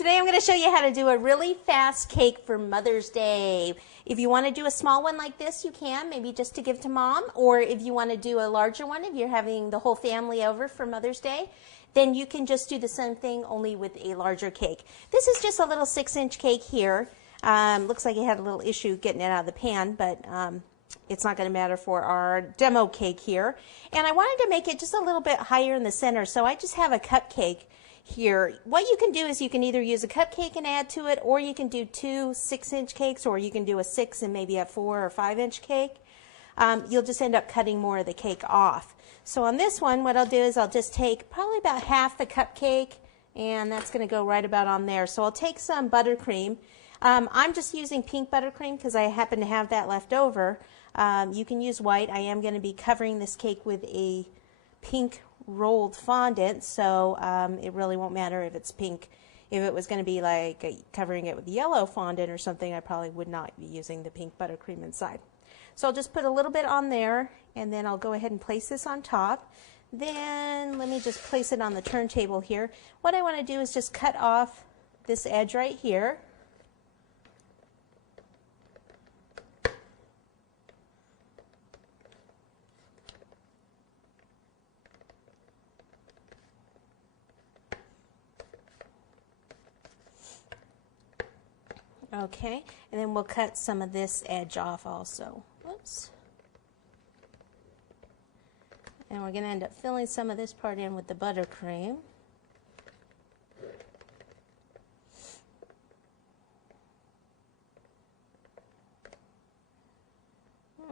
Today I'm going to show you how to do a really fast cake for Mother's Day. If you want to do a small one like this, you can, maybe just to give to mom, or if you want to do a larger one, if you're having the whole family over for Mother's Day, then you can just do the same thing, only with a larger cake. This is just a little 6-inch cake here. Looks like it had a little issue getting it out of the pan, but it's not going to matter for our demo cake here. And I wanted to make it just a little bit higher in the center, so I just have a cupcake here. What you can do is you can either use a cupcake and add to it, or you can do 2 6-inch cakes, or you can do a 6 and maybe a 4 or 5-inch cake. You'll just end up cutting more of the cake off. So on this one, what I'll do is I'll just take probably about half the cupcake, and that's going to go right about on there. So I'll take some buttercream. I'm just using pink buttercream because I happen to have that left over. You can use white. I am going to be covering this cake with a pink rolled fondant, so it really won't matter if it's pink. If it was going to be like covering it with yellow fondant or something, I probably would not be using the pink buttercream inside. So I'll just put a little bit on there, and then I'll go ahead and place this on top. Then let me just place it on the turntable here. What I want to do is just cut off this edge right here. Okay, and then we'll cut some of this edge off also. Whoops. And we're going to end up filling some of this part in with the buttercream.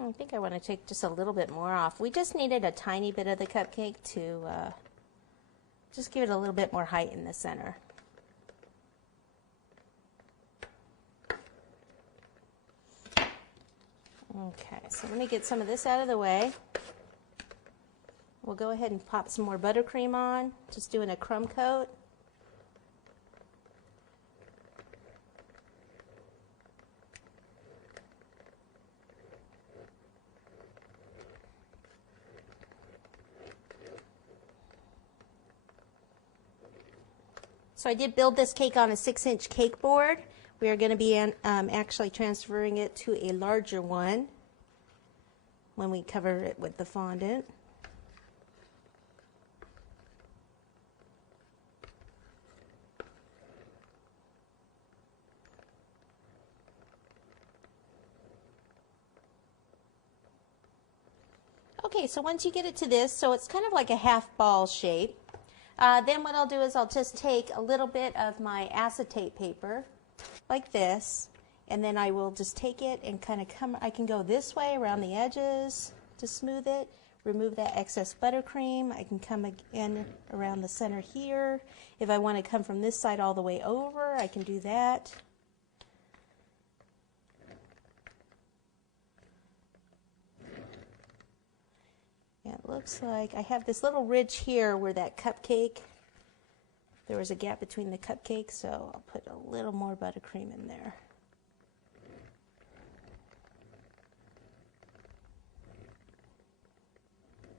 I think I want to take just a little bit more off. We just needed a tiny bit of the cupcake to just give it a little bit more height in the center. Okay, so let me get some of this out of the way. We'll go ahead and pop some more buttercream on, just doing a crumb coat. So I did build this cake on a 6-inch cake board. We are going to be actually transferring it to a larger one when we cover it with the fondant. Okay, so once you get it to this, so it's kind of like a half ball shape, then what I'll do is I'll just take a little bit of my acetate paper, like this, and then I will just take it and kind of I can go this way around the edges to smooth it, remove that excess buttercream. I can come in around the center here. If I want to come from this side all the way over, I can do that. And it looks like I have this little ridge here where that cupcake, there was a gap between the cupcakes, so I'll put a little more buttercream in there.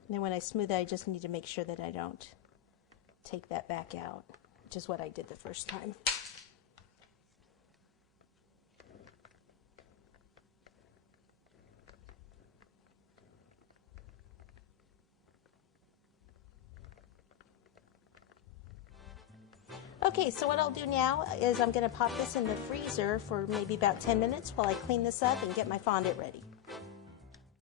And then when I smooth it, I just need to make sure that I don't take that back out, which is what I did the first time. Okay, so what I'll do now is I'm going to pop this in the freezer for maybe about 10 minutes while I clean this up and get my fondant ready.